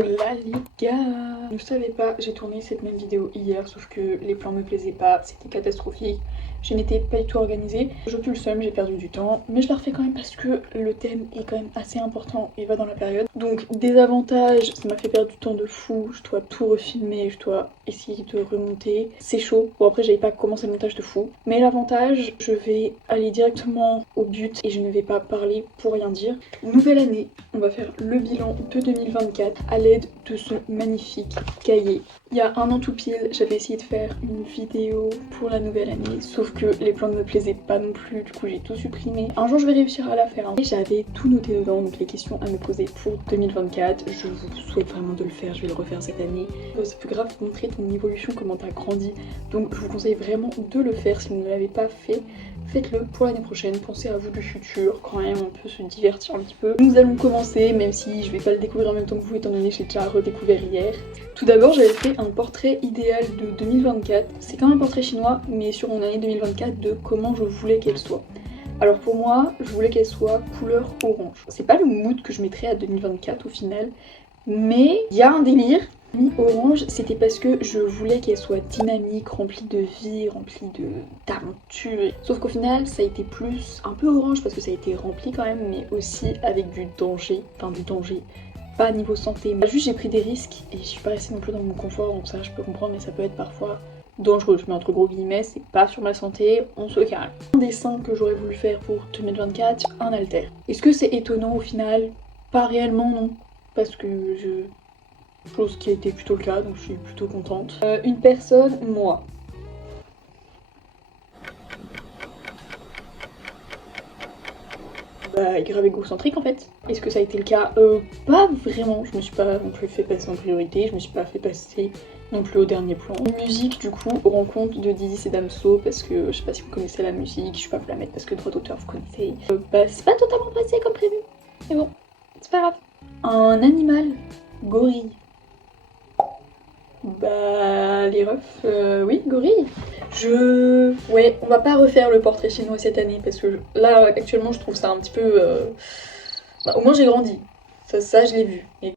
Oh là les gars! Ne savais pas, j'ai tourné cette même vidéo hier, sauf que les plans me plaisaient pas, c'était catastrophique. Je n'étais pas du tout organisée. Je pue le seum, j'ai perdu du temps, mais je la refais quand même parce que le thème est quand même assez important et va dans la période. Donc des avantages, ça m'a fait perdre du temps de fou, je dois tout refilmer, je dois essayer de remonter. C'est chaud, bon après j'avais pas commencé le montage de fou. Mais l'avantage, je vais aller directement au but et je ne vais pas parler pour rien dire. Nouvelle année, on va faire le bilan de 2024 à l'aide de son magnifique cahier. Il y a un an tout pile, j'avais essayé de faire une vidéo pour la nouvelle année, sauf que les plans ne me plaisaient pas non plus, du coup j'ai tout supprimé. Un jour je vais réussir à la faire. Et j'avais tout noté dedans, donc les questions à me poser pour 2024. Je vous souhaite vraiment de le faire, je vais le refaire cette année. C'est plus grave de montrer ton évolution, comment t'as grandi. Donc je vous conseille vraiment de le faire si vous ne l'avez pas fait. Faites-le pour l'année prochaine, pensez à vous du futur, quand même on peut se divertir un petit peu. Nous allons commencer, même si je vais pas le découvrir en même temps que vous étant donné que j'ai déjà redécouvert hier. Tout d'abord j'avais fait un portrait idéal de 2024, c'est quand même un portrait chinois, mais sur mon année 2024 de comment je voulais qu'elle soit. Alors pour moi, je voulais qu'elle soit couleur orange. C'est pas le mood que je mettrais à 2024 au final, mais il y a un délire. Orange, c'était parce que je voulais qu'elle soit dynamique, remplie de vie, remplie d'aventure. Sauf qu'au final, ça a été plus un peu orange parce que ça a été rempli quand même, mais aussi avec du danger. Enfin, du danger. Pas niveau santé. Mais juste, j'ai pris des risques et je suis pas restée non plus dans mon confort, donc ça, je peux comprendre, mais ça peut être parfois dangereux. Je mets entre gros guillemets, c'est pas sur ma santé, on se calme. Un dessin que j'aurais voulu faire pour 2024, un haltère. Est-ce que c'est étonnant au final? Pas réellement, non. Parce que chose qui a été plutôt le cas, donc je suis plutôt contente. Une personne, moi. Bah, grave égocentrique en fait. Est-ce que ça a été le cas? Pas vraiment, je me suis pas non plus fait passer en priorité, je me suis pas fait passer non plus au dernier plan. Musique du coup, rencontre de Dizzy et Damso, parce que je sais pas si vous connaissez la musique, je vais pas vous la mettre parce que droit d'auteur vous connaissez. Bah c'est pas totalement passé comme prévu, mais bon, c'est pas grave. Un animal, gorille. Bah les refs, oui, gorille. Ouais, on va pas refaire le portrait chinois cette année parce que là actuellement je trouve ça un petit peu... Bah, au moins j'ai grandi, ça je l'ai vu. Et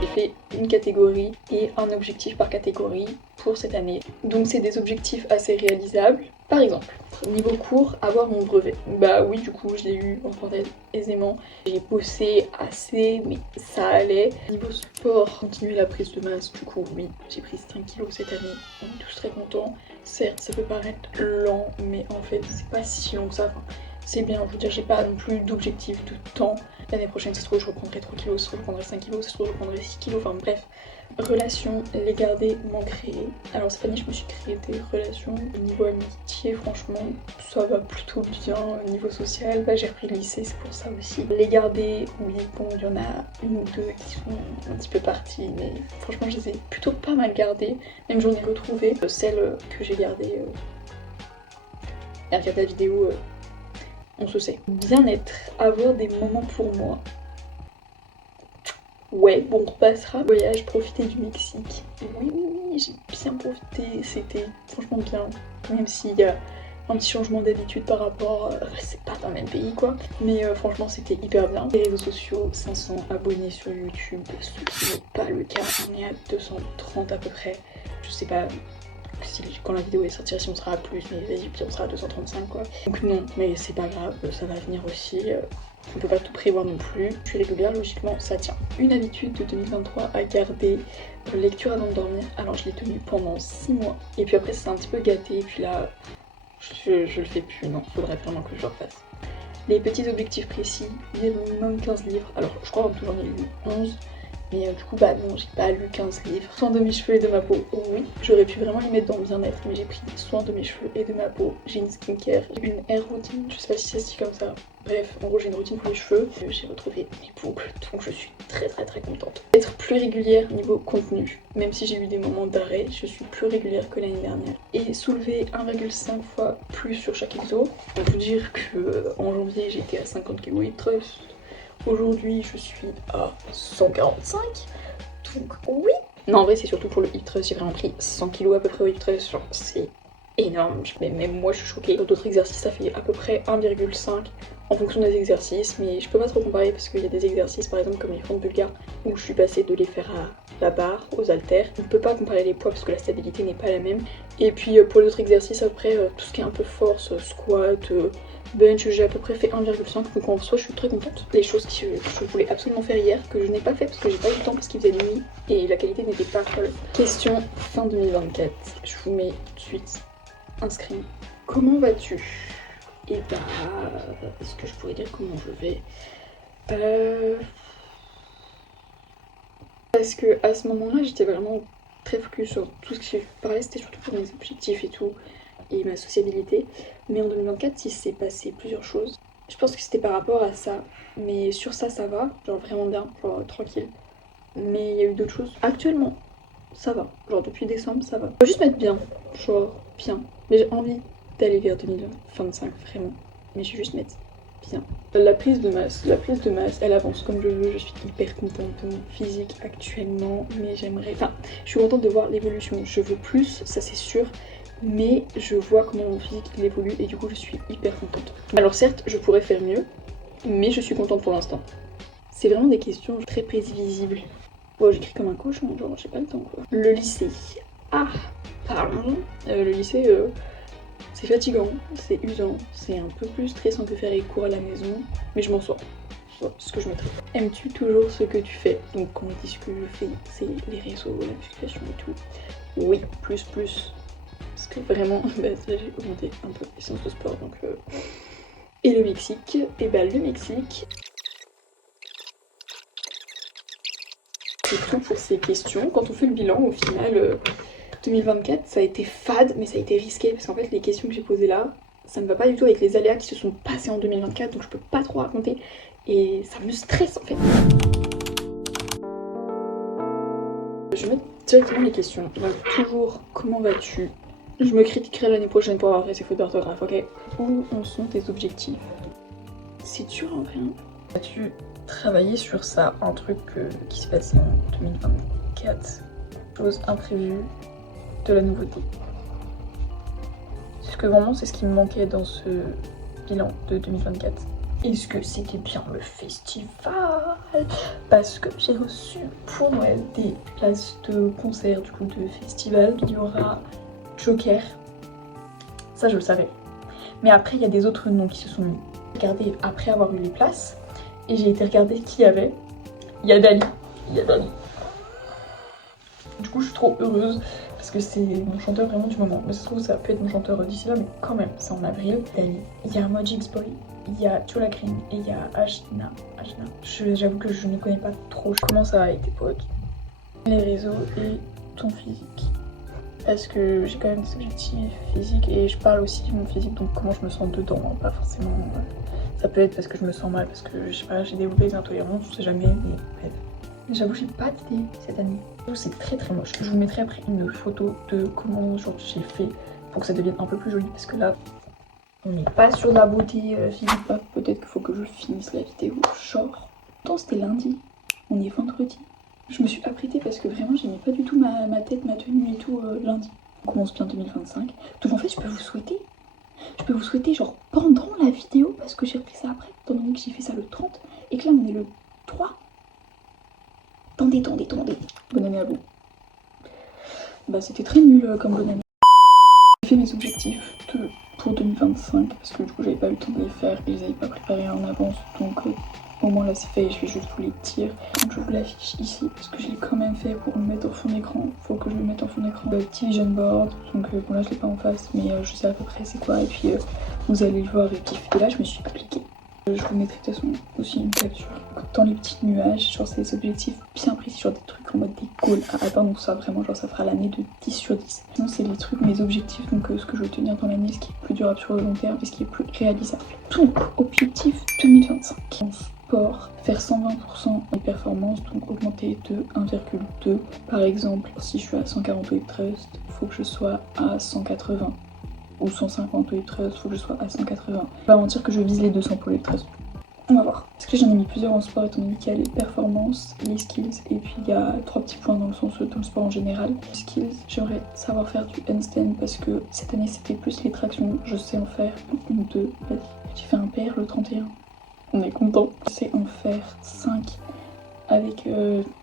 j'ai fait une catégorie et un objectif par catégorie pour cette année. Donc c'est des objectifs assez réalisables. Par exemple, niveau cours, avoir mon brevet. Bah oui, du coup je l'ai eu en parenthèse aisément. J'ai bossé assez, mais ça allait. Niveau sport, continuer la prise de masse. Du coup, oui, j'ai pris 5 kilos cette année. On est tous très contents. Certes, ça peut paraître lent, mais en fait, c'est pas si long que ça. Enfin, c'est bien, je veux dire, j'ai pas non plus d'objectif de temps. L'année prochaine, ça se trouve, je reprendrai 3 kilos, ça se trouve, je reprendrai 5 kilos, ça se trouve, je reprendrai 6 kilos. Enfin bref. Relations, les garder, m'en créer. Alors cette année je me suis créé des relations. Au niveau amitié, franchement, ça va plutôt bien. Au niveau social, bah, j'ai repris le lycée, c'est pour ça aussi. Les garder, oui, bon, il y en a une ou deux qui sont un petit peu parties, mais franchement je les ai plutôt pas mal gardées. Même j'en ai retrouvé. Celle que j'ai gardée, regarde la vidéo, on se sait. Bien-être, avoir des moments pour moi. Ouais, bon, on repassera. Voyage, profiter du Mexique. Oui, j'ai bien profité, c'était franchement bien. Même s'il y a un petit changement d'habitude par rapport... c'est pas dans le même pays, quoi. Mais franchement, c'était hyper bien. Les réseaux sociaux, 500 abonnés sur YouTube. Ce qui n'est pas le cas, on est à 230 à peu près. Je sais pas si, quand la vidéo est sortie, si on sera à plus, mais vas-y, puis on sera à 235, quoi. Donc non, mais c'est pas grave, ça va venir aussi. On peut pas tout prévoir non plus. Je suis régulière, logiquement, ça tient. Une habitude de 2023 à garder, lecture avant de dormir. Alors je l'ai tenue pendant 6 mois. Et puis après, c'est un petit peu gâté. Et puis là, je le fais plus. Non, faudrait vraiment que je le refasse. Les petits objectifs précis, lire minimum 15 livres. Alors je crois en tout j'en ai lu 11. Mais du coup, bah non, j'ai pas lu 15 livres. Soin de mes cheveux et de ma peau, oui, j'aurais pu vraiment les mettre dans le bien-être, mais j'ai pris soin de mes cheveux et de ma peau. J'ai une skincare, une hair routine, je sais pas si ça se dit comme ça. Bref, en gros, j'ai une routine pour les cheveux. J'ai retrouvé mes boucles, donc je suis très contente. Être plus régulière niveau contenu, même si j'ai eu des moments d'arrêt, je suis plus régulière que l'année dernière. Et soulever 1,5 fois plus sur chaque exo. On peut vous dire que en janvier, j'étais à 50 kg hip thrust. Aujourd'hui, je suis à 145, donc oui. Non, en vrai, c'est surtout pour le hip thrust, j'ai vraiment pris 100 kg à peu près au hip thrust, genre c'est énorme, mais même moi je suis choquée. Sur d'autres exercices ça fait à peu près 1,5 en fonction des exercices, mais je peux pas trop comparer parce qu'il y a des exercices par exemple comme les fentes bulgares où je suis passée de les faire à la barre, aux haltères. On ne peut pas comparer les poids parce que la stabilité n'est pas la même. Et puis pour les autres exercices après, tout ce qui est un peu force, squat, bench, j'ai à peu près fait 1,5, donc en soi je suis très contente. Les choses que je voulais absolument faire hier, que je n'ai pas fait parce que j'ai pas eu le temps parce qu'il faisait nuit et la qualité n'était pas folle. Question fin 2024, je vous mets tout de suite un screen. Comment vas-tu? Et bah, est-ce que je pourrais dire comment je vais? Parce que à ce moment-là, j'étais vraiment très focus sur tout ce que j'ai parlé, c'était surtout pour mes objectifs et tout, et ma sociabilité. Mais en 2024, il s'est passé plusieurs choses. Je pense que c'était par rapport à ça, mais sur ça, ça va, genre vraiment bien, genre tranquille. Mais il y a eu d'autres choses. Actuellement, ça va, genre depuis décembre, ça va. Faut juste mettre bien, genre bien. Mais j'ai envie d'aller vers 2025, vraiment. Mais je vais juste mettre bien. La prise de masse, elle avance comme je veux. Je suis hyper contente de mon physique actuellement, mais j'aimerais... Enfin, je suis contente de voir l'évolution. Je veux plus, ça c'est sûr, mais je vois comment mon physique il évolue et du coup je suis hyper contente. Alors certes, je pourrais faire mieux, mais je suis contente pour l'instant. C'est vraiment des questions très prévisibles. Bon, j'écris comme un cochon, genre j'ai pas le temps quoi. Le lycée. Ah, parlons. Le lycée, c'est fatigant, c'est usant, c'est un peu plus stressant que faire les cours à la maison, mais je m'en sors. Voilà, c'est ce que je mettrais. Aimes-tu toujours ce que tu fais? Donc quand on dit ce que je fais, c'est les réseaux, la musculation et tout. Oui, plus. Parce que vraiment, bah, j'ai augmenté un peu les séances de sport, donc... Et le Mexique, et bah le Mexique... C'est tout pour ces questions. Quand on fait le bilan, au final, 2024, ça a été fade, mais ça a été risqué, parce qu'en fait, les questions que j'ai posées là, ça ne va pas du tout avec les aléas qui se sont passés en 2024, donc je peux pas trop raconter, et ça me stresse en fait. Je vais mettre directement les questions. Donc, toujours, comment vas-tu? Je me critiquerai l'année prochaine pour avoir fait ces fautes d'orthographe, ok? Où en sont tes objectifs? C'est dur en vrai. As-tu travaillé sur ça, un truc qui s'est passé en 2024? Chose imprévue, de la nouveauté. Est-ce que vraiment c'est ce qui me manquait dans ce bilan de 2024? Est-ce que c'était bien le festival? Parce que j'ai reçu pour Noël des places de concert, du coup de festival. Il y aura Joker, ça je le savais. Mais après il y a des autres noms qui se sont mis. Regardez après avoir eu les places et j'ai été regarder qui y avait. Il y a Dali. Du coup je suis trop heureuse parce que c'est mon chanteur vraiment du moment. Mais ça se trouve ça peut être mon chanteur d'ici là, mais quand même c'est en avril. Dali. Il y a Mojix Boy, il y a Chola Green et il y a Ajna. J'avoue que je ne connais pas trop. Comment ça va avec tes potes? Les réseaux et ton physique. Parce que j'ai quand même des objectifs physiques et je parle aussi de mon physique, donc comment je me sens dedans, pas forcément... Ça peut être parce que je me sens mal, parce que je sais pas, j'ai développé des intolérances, on sait jamais, mais bref. J'avoue j'ai pas d'idée cette année. C'est très moche. Je vous mettrai après une photo de comment j'ai fait pour que ça devienne un peu plus joli, parce que là, on n'est pas sur de la beauté physique. Peut-être qu'il faut que je finisse la vidéo. Genre, pourtant c'était lundi, on est vendredi. Je me suis apprêtée parce que vraiment j'aimais pas du tout ma tête, ma tenue et tout lundi. On commence bien 2025. Donc en fait je peux vous souhaiter genre pendant la vidéo parce que j'ai repris ça après, étant donné que j'ai fait ça le 30 et que là on est le 3. Attendez. Bonne année à vous. Bah c'était très nul comme bonne année. J'ai fait mes objectifs pour 2025 parce que du coup j'avais pas eu le temps de les faire et je les avais pas préparés en avance, donc au moins là c'est fait et je vais juste vous les dire. Donc je vous l'affiche ici parce que je l'ai quand même fait pour le mettre en fond d'écran. Faut que je le mette en fond d'écran. Le petit vision board, donc bon là je l'ai pas en face mais je sais à peu près c'est quoi et puis vous allez le voir et puis et là je me suis appliquée. Je vous mettrai de toute façon aussi une capture dans les petits nuages, genre c'est des objectifs bien précis, genre des trucs en mode des goals à atteindre, donc ça vraiment genre ça fera l'année de 10 sur 10. Sinon c'est les trucs, mes objectifs, donc ce que je veux tenir dans l'année, ce qui est plus durable sur le long terme et ce qui est plus réalisable. Donc objectif 2025. En sport, faire 120% des performances, donc augmenter de 1,2. Par exemple, si je suis à 140 weight thrust, il faut que je sois à 180. Ou 150 weight thrust, faut que je sois à 180. Pas mentir que je vise les 200 pour les thrust. On va voir. Parce que j'en ai mis plusieurs en sport étant donné qu'il y a les performances, les skills et puis il y a 3 petits points dans le sens dans le sport en général. Skills, j'aimerais savoir faire du handstand parce que cette année c'était plus les tractions. Je sais en faire une, deux, vas-y. J'ai fait un PR le 31. On est content. Je sais en faire 5 avec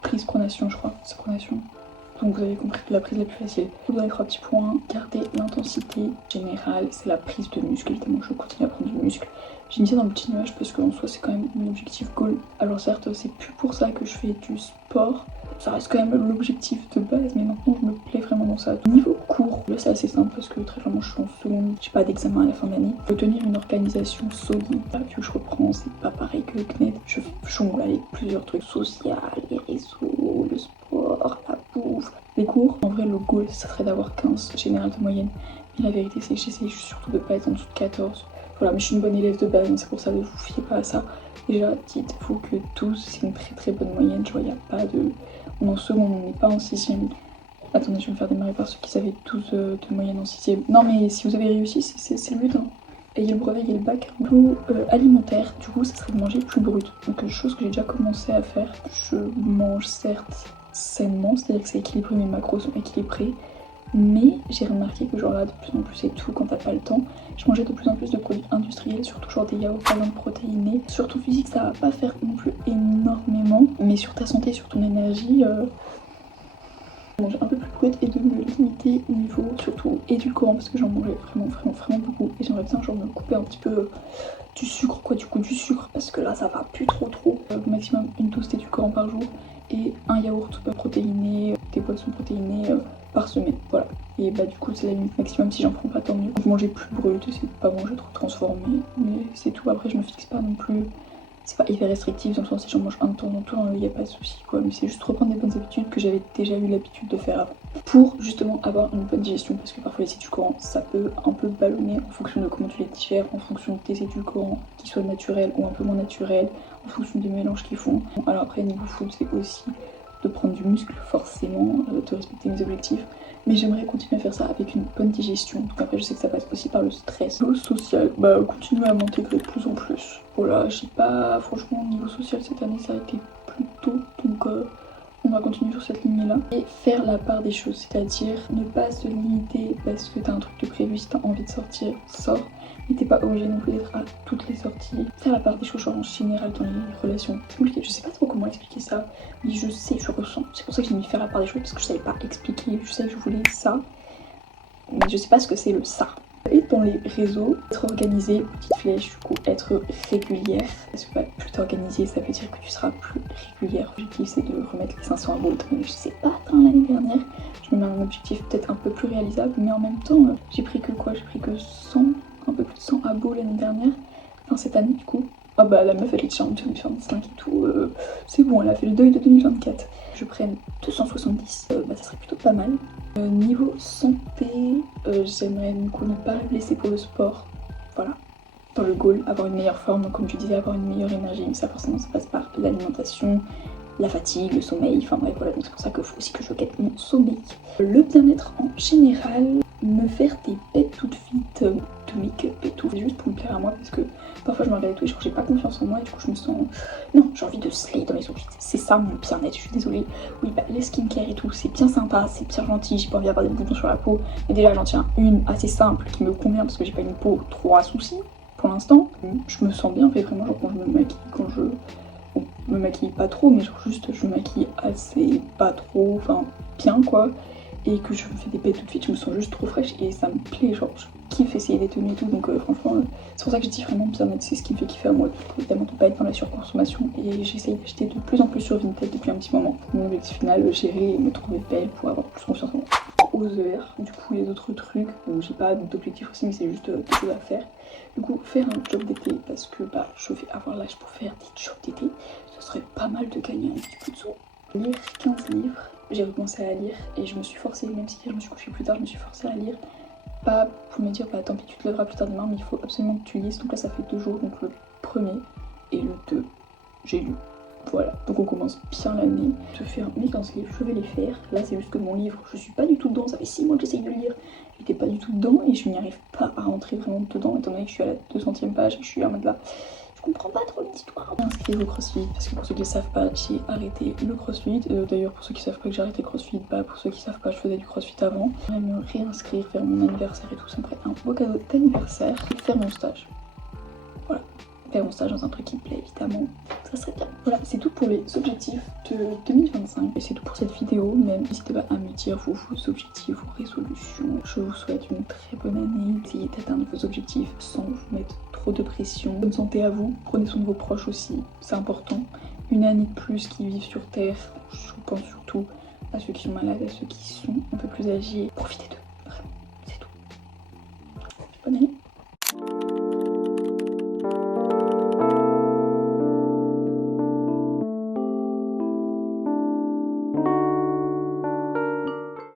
prise pronation je crois. C'est pronation. Donc vous avez compris que la prise la plus facile. Vous avez 3 petits points. Gardez l'intensité générale. C'est la prise de muscle. Évidemment je continue à prendre du muscle. J'ai mis ça dans le petit nuage parce qu'en soi c'est quand même mon objectif goal. Alors certes c'est plus pour ça que je fais du sport. Ça reste quand même l'objectif de base, mais maintenant je me plais vraiment dans ça. Niveau cours, là c'est assez simple parce que très clairement je suis en seconde, j'ai pas d'examen à la fin de l'année. Je veux tenir une organisation solide. Là que je reprends, c'est pas pareil que le CNED. Je jongle avec plusieurs trucs sociaux, les réseaux, le sport, la bouffe, les cours. En vrai le goal ça serait d'avoir 15 général de moyenne. Mais la vérité c'est que j'essaye surtout de pas être en dessous de 14. Voilà, mais je suis une bonne élève de base, donc c'est pour ça, ne vous fiez pas à ça. Déjà, dites-vous que 12, c'est une très bonne moyenne. Je vois, il n'y a pas de... On est en seconde, on n'est pas en 6ème. Attendez, je vais me faire démarrer par ceux qui avaient 12 de moyenne en 6ème. Non, mais si vous avez réussi, c'est le but. Hein. Ayez le brevet, ayez le bac. Niveau alimentaire, du coup, ça serait de manger plus brut. Donc, chose que j'ai déjà commencé à faire. Je mange certes sainement, c'est-à-dire que c'est équilibré, mes macros sont équilibrés. Mais j'ai remarqué que genre là de plus en plus et tout quand t'as pas le temps, je mangeais de plus en plus de produits industriels, surtout genre des yaourts par exemple protéinés. Sur ton physique ça va pas faire non plus énormément, mais sur ta santé, sur ton énergie, manger un peu plus brut et de me limiter au niveau surtout édulcorant parce que j'en mangeais vraiment beaucoup et j'aimerais bien genre me couper un petit peu du sucre quoi, du coup du sucre parce que là ça va plus trop. Au maximum une dose d'édulcorant par jour et un yaourt protéiné, des boissons protéinées par semaine, voilà. Et bah du coup c'est la limite maximum, si j'en prends pas tant mieux. Donc manger plus brut, essayer de pas manger trop transformé, mais c'est tout. Après je me fixe pas non plus, c'est pas hyper restrictif dans le sens si j'en mange un de temps en temps, il n'y a pas de souci quoi. Mais c'est juste reprendre des bonnes habitudes que j'avais déjà eu l'habitude de faire avant. Pour justement avoir une bonne digestion, parce que parfois les édulcorants ça peut un peu ballonner en fonction de comment tu les digères, en fonction de tes édulcorants, qu'ils soient naturels ou un peu moins naturels, en fonction des mélanges qu'ils font. Alors après niveau food c'est aussi de prendre du muscle forcément, de respecter mes objectifs, mais j'aimerais continuer à faire ça avec une bonne digestion. Donc après je sais que ça passe aussi par le stress. Niveau social, bah continuer à m'intégrer de plus en plus. Voilà, j'ai pas, franchement niveau social cette année ça a été plutôt, donc on va continuer sur cette ligne là. Et faire la part des choses, c'est-à-dire ne pas se limiter parce que t'as un truc de prévu, si t'as envie de sortir, sors. Mais t'es pas obligé non plus d'être à toutes les sorties. Faire la part des choses en général dans les relations, c'est compliqué. Je sais pas trop comment expliquer ça, mais je sais, je ressens. C'est pour ça que j'ai mis faire la part des choses parce que je savais pas expliquer. Je sais que je voulais ça, mais je sais pas ce que c'est le ça. Et dans les réseaux, être organisé, petite flèche, du coup, être régulière. Parce que bah, plus t'es organisé, ça veut dire que tu seras plus régulière. L'objectif c'est de remettre les 500 à l'autre, mais je sais pas atteindre l'année dernière. Je me mets un objectif peut-être un peu plus réalisable, mais en même temps, j'ai pris que quoi? J'ai pris que 100, un peu plus de 100 abos l'année dernière. Enfin cette année du coup. Ah bah la meuf elle est charmante 2025 et tout, c'est bon, elle a fait le deuil de 2024. Je prenne 270, bah ça serait plutôt pas mal. Niveau santé, j'aimerais du coup ne pas me blesser pour le sport, voilà. Dans le goal, avoir une meilleure forme, donc comme tu disais, avoir une meilleure énergie, mais ça forcément ça passe par l'alimentation, la fatigue, le sommeil, enfin bref voilà, donc c'est pour ça qu'il faut aussi que je gagne mon sommeil. Le bien-être en général, me faire des bêtes toutes vite, de make-up et tout, juste pour me plaire à moi parce que parfois je me regarde et tout et je j'ai pas confiance en moi et du coup je me sens... Non, j'ai envie de slay dans les outfits, c'est ça mon bien-être, je suis désolée. Oui bah les skincare et tout, c'est bien sympa, c'est bien gentil, j'ai pas envie d'avoir des boutons sur la peau, mais déjà j'en tiens une assez simple qui me convient parce que j'ai pas une peau trop à soucis pour l'instant. Je me sens bien, mais vraiment genre quand je me maquille, quand je... Bon, me maquille pas trop, mais genre juste je me maquille assez pas trop, enfin bien quoi, et que je fais des bêtes tout de suite, je me sens juste trop fraîche et ça me plaît, genre je kiffe essayer des tenues et tout, donc franchement c'est pour ça que je dis vraiment bien-être, c'est ce qui me fait kiffer à moi, évidemment de pas être dans la surconsommation, et j'essaye d'acheter de plus en plus sur Vinted depuis un petit moment. Mon objectif final, gérer et me trouver belle pour avoir plus confiance en moi. Oser, du coup les autres trucs, donc j'ai pas d'objectif aussi mais c'est juste des choses à faire. Du coup faire un job d'été parce que bah je vais avoir l'âge pour faire des jobs d'été, ce serait pas mal de gagner un petit peu de sous. Lire 15 livres, j'ai recommencé à lire et je me suis forcée, même si je me suis couchée plus tard, je me suis forcée à lire. Pas pour me dire bah tant pis tu te lèveras plus tard demain, mais il faut absolument que tu lises. Donc là ça fait 2 jours, donc le premier et le 2 j'ai lu. Voilà, donc on commence bien l'année. Je fais mes 15 livres, je vais les faire. Là c'est juste que mon livre, je suis pas du tout dedans, ça fait 6 mois que j'essaye de le lire. J'étais pas du tout dedans et je n'y arrive pas à rentrer vraiment dedans étant donné que je suis à la 200e page et je suis en mode là. Je comprends pas trop l'histoire. Inscrivez au CrossFit, parce que pour ceux qui ne savent pas, j'ai arrêté le CrossFit. D'ailleurs, pour ceux qui savent pas que j'ai arrêté le CrossFit, bah pour ceux qui savent pas, je faisais du CrossFit avant. Je vais me réinscrire, faire mon anniversaire et tout, ça me ferait un beau cadeau d'anniversaire. Et faire mon stage. Voilà. Faire mon stage dans un truc qui me plaît, évidemment. Ça serait bien. Voilà, c'est tout pour les objectifs de 2025. Et c'est tout pour cette vidéo. Même n'hésitez pas à me dire vos objectifs, vos résolutions. Je vous souhaite une très bonne année. Essayez d'atteindre vos objectifs sans vous mettre trop de pression. Bonne santé à vous. Prenez soin de vos proches aussi. C'est important. Une année de plus qui vivent sur Terre. Je pense surtout à ceux qui sont malades, à ceux qui sont un peu plus âgés. Profitez d'eux.